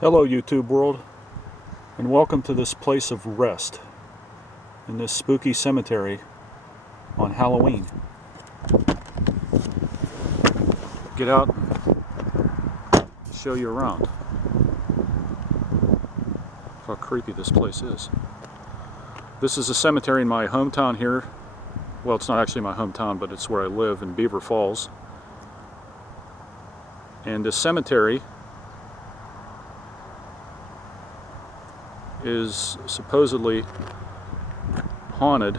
Hello YouTube world, and welcome to this place of rest in this spooky cemetery on Halloween. Get out and show you around how creepy this place is. This is a cemetery in my hometown here. Well, it's not actually my hometown, but it's where I live in Beaver Falls. And this cemetery is supposedly haunted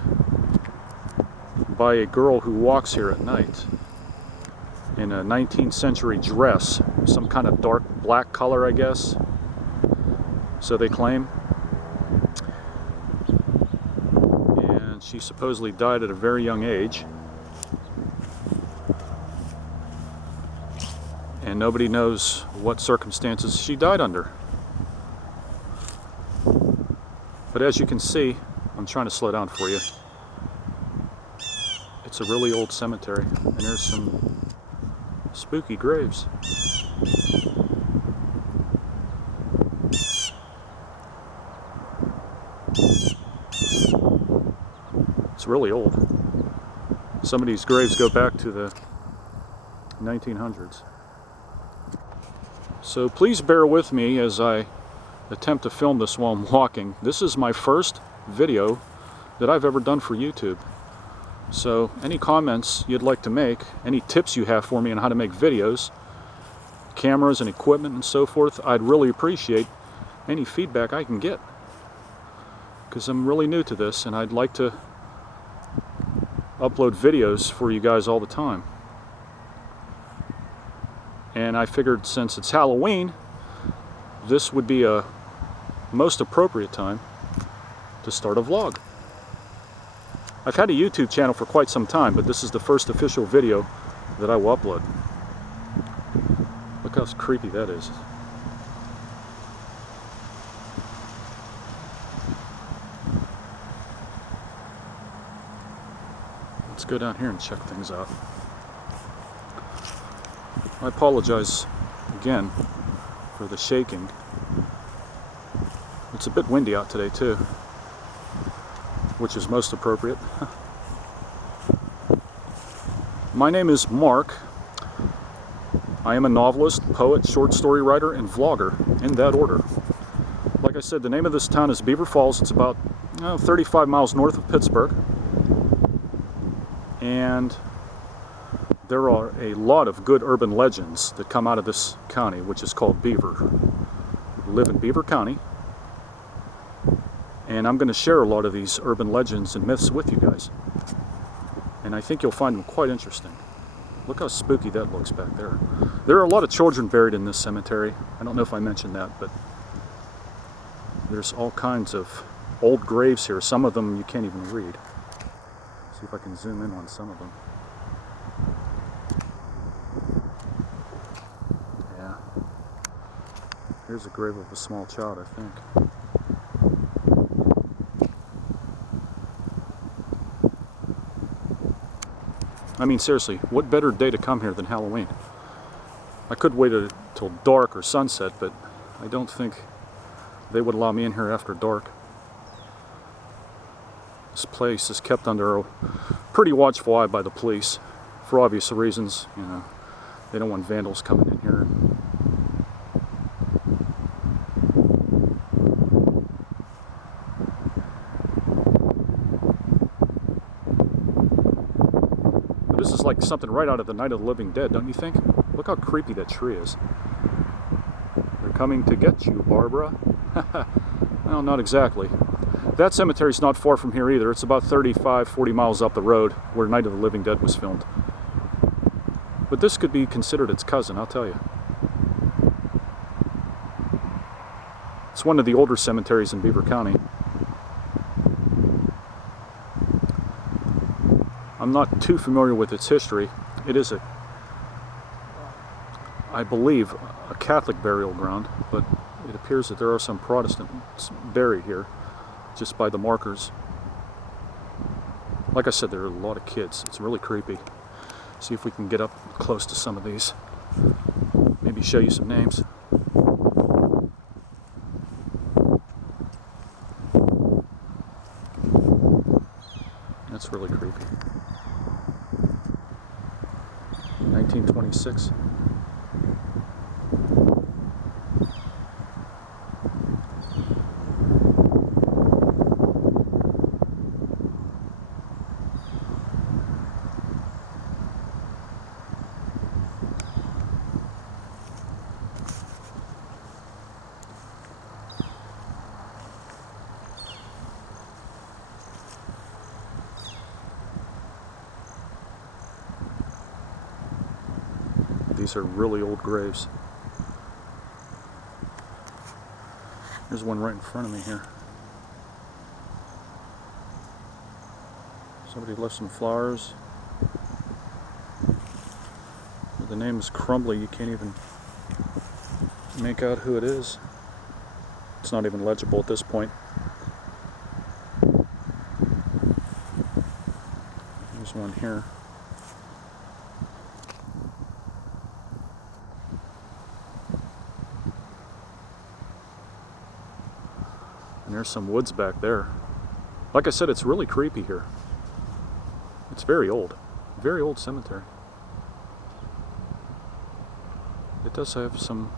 by a girl who walks here at night in a 19th century dress, some kind of dark black color, I guess, so they claim. And she supposedly died at a very young age, and nobody knows what circumstances she died under. But as you can see, I'm trying to slow down for you. It's a really old cemetery, and there's some spooky graves. It's really old. Some of these graves go back to the 1900s. So please bear with me as I attempt to film this while I'm walking. This is my first video that I've ever done for YouTube. So any comments you'd like to make, any tips you have for me on how to make videos, cameras and equipment and so forth, I'd really appreciate any feedback I can get, because I'm really new to this and I'd like to upload videos for you guys all the time. And I figured since it's Halloween, this would be a most appropriate time to start a vlog. I've had a YouTube channel for quite some time, but this is the first official video that I will upload. Look how creepy that is. Let's go down here and check things out. I apologize again for the shaking. It's a bit windy out today too, which is most appropriate. My name is Mark. I am a novelist, poet, short story writer, and vlogger, in that order. Like I said, the name of this town is Beaver Falls. It's about 35 miles north of Pittsburgh. And there are a lot of good urban legends that come out of this county, which is called Beaver. We live in Beaver County. And I'm going to share a lot of these urban legends and myths with you guys. And I think you'll find them quite interesting. Look how spooky that looks back there. There are a lot of children buried in this cemetery. I don't know if I mentioned that, but there's all kinds of old graves here. Some of them you can't even read. See if I can zoom in on some of them. Yeah. Here's a grave of a small child, I think. I mean, seriously, what better day to come here than Halloween? I could wait until dark or sunset, but I don't think they would allow me in here after dark. This place is kept under a pretty watchful eye by the police, for obvious reasons. You know, they don't want vandals coming in here. This is like something right out of the Night of the Living Dead, don't you think? Look how creepy that tree is. They're coming to get you, Barbara. Well, not exactly. That cemetery's not far from here either. It's about 35-40 miles up the road where Night of the Living Dead was filmed. But this could be considered its cousin, I'll tell you. It's one of the older cemeteries in Beaver County. I'm not too familiar with its history. It is I believe, a Catholic burial ground, but it appears that there are some Protestants buried here, just by the markers. Like I said, there are a lot of kids. It's really creepy. See if we can get up close to some of these. Maybe show you some names. That's really creepy. 1926. These are really old graves. There's one right in front of me here. Somebody left some flowers. The name is Crumbly. You can't even make out who it is. It's not even legible at this point. There's one here. And there's some woods back there. Like I said, it's really creepy here. It's very old cemetery. It does have some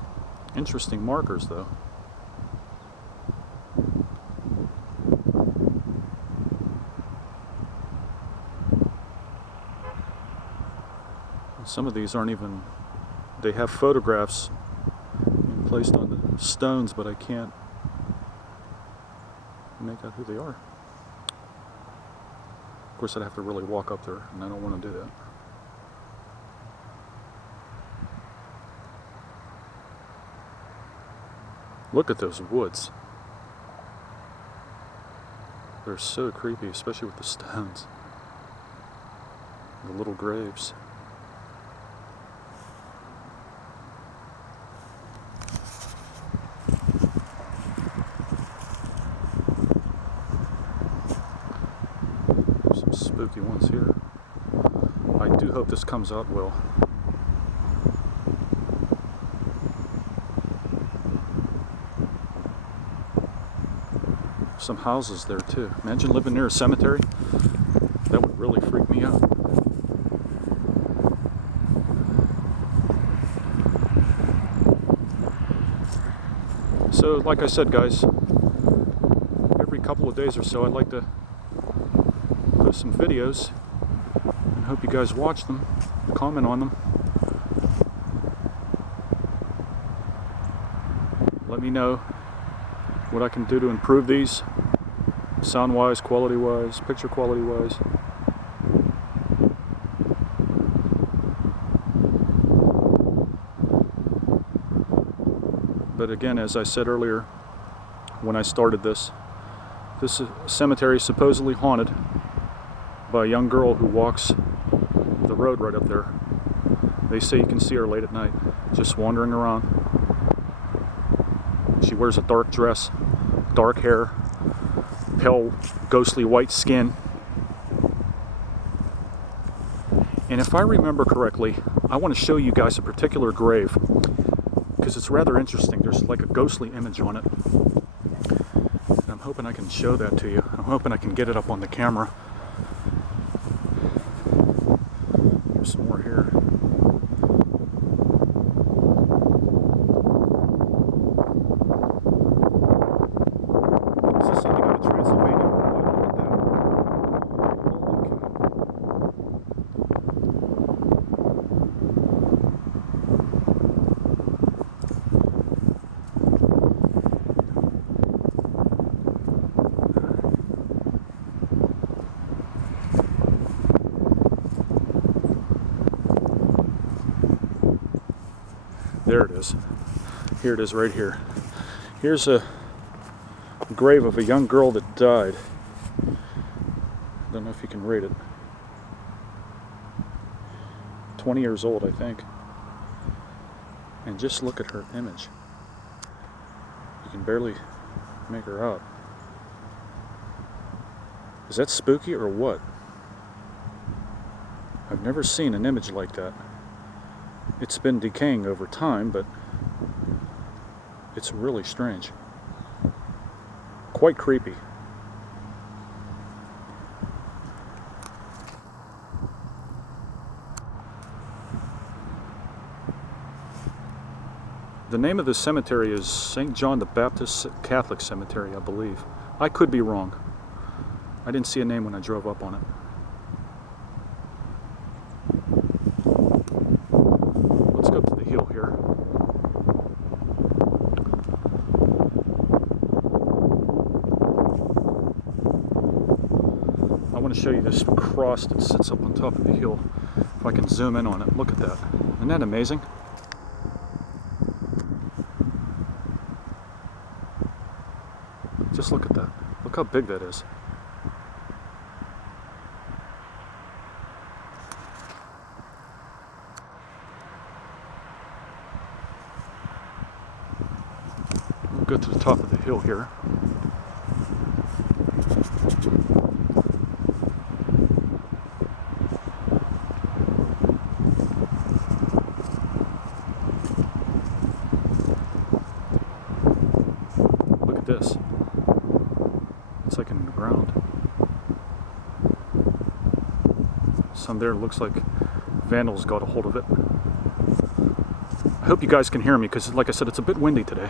interesting markers though. And some of these aren't even, they have photographs placed on the stones, but I can't make out who they are. Of course, I'd have to really walk up there, and I don't want to do that. Look at those woods. They're so creepy, especially with the stones. The little graves. Spooky ones here. I do hope this comes out well. Some houses there too. Imagine living near a cemetery. That would really freak me out. So like I said, guys, every couple of days or so I'd like to post some videos, and hope you guys watch them, comment on them. Let me know what I can do to improve these, sound wise, quality wise, picture quality wise. But again, as I said earlier when I started this cemetery is supposedly haunted by a young girl who walks the road right up there. They say you can see her late at night, just wandering around. She wears a dark dress, dark hair, pale, ghostly white skin. And if I remember correctly, I want to show you guys a particular grave, because it's rather interesting. There's like a ghostly image on it. And I'm hoping I can show that to you. I'm hoping I can get it up on the camera. There's some more here. Is this something out of Transylvania or what? There it is. Here it is right here. Here's a grave of a young girl that died. Don't know if you can read it. 20 years old, I think. And just look at her image. You can barely make her out. Is that spooky or what? I've Never seen an image like that. It's been decaying over time, but it's really strange. Quite creepy. The name of the cemetery is St. John the Baptist Catholic Cemetery, I believe. I could be wrong. I didn't see a name when I drove up on it. Let's go up to the hill here. I want to show you this cross that sits up on top of the hill. If I can zoom in on it, look at that. Isn't that amazing? Just look at that. Look how big that is. We'll go to the top of the hill here. Look at this. It's like in the ground. Some there looks like vandals got a hold of it. I hope you guys can hear me because, like I said, it's a bit windy today.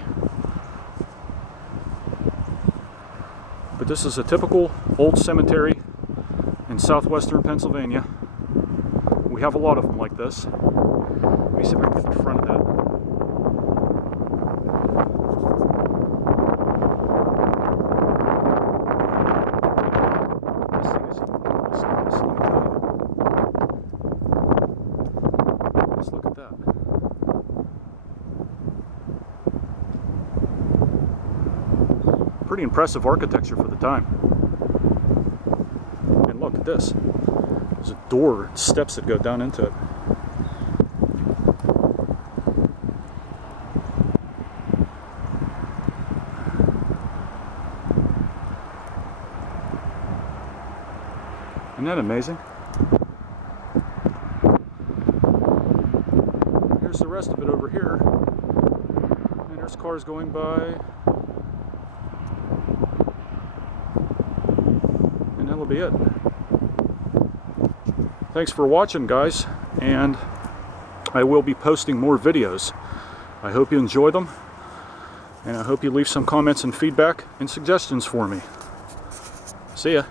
But this is a typical old cemetery in southwestern Pennsylvania. We have a lot of them like this. Let me see if I can get in front of that. Let's look at that. Pretty impressive architecture for the time. And look at this. There's a door and steps that go down into it. Isn't that amazing? Here's the rest of it over here. And there's cars going by. And that'll be it. Thanks for watching, guys, and I will be posting more videos. I hope you enjoy them, and I hope you leave some comments and feedback and suggestions for me. See ya.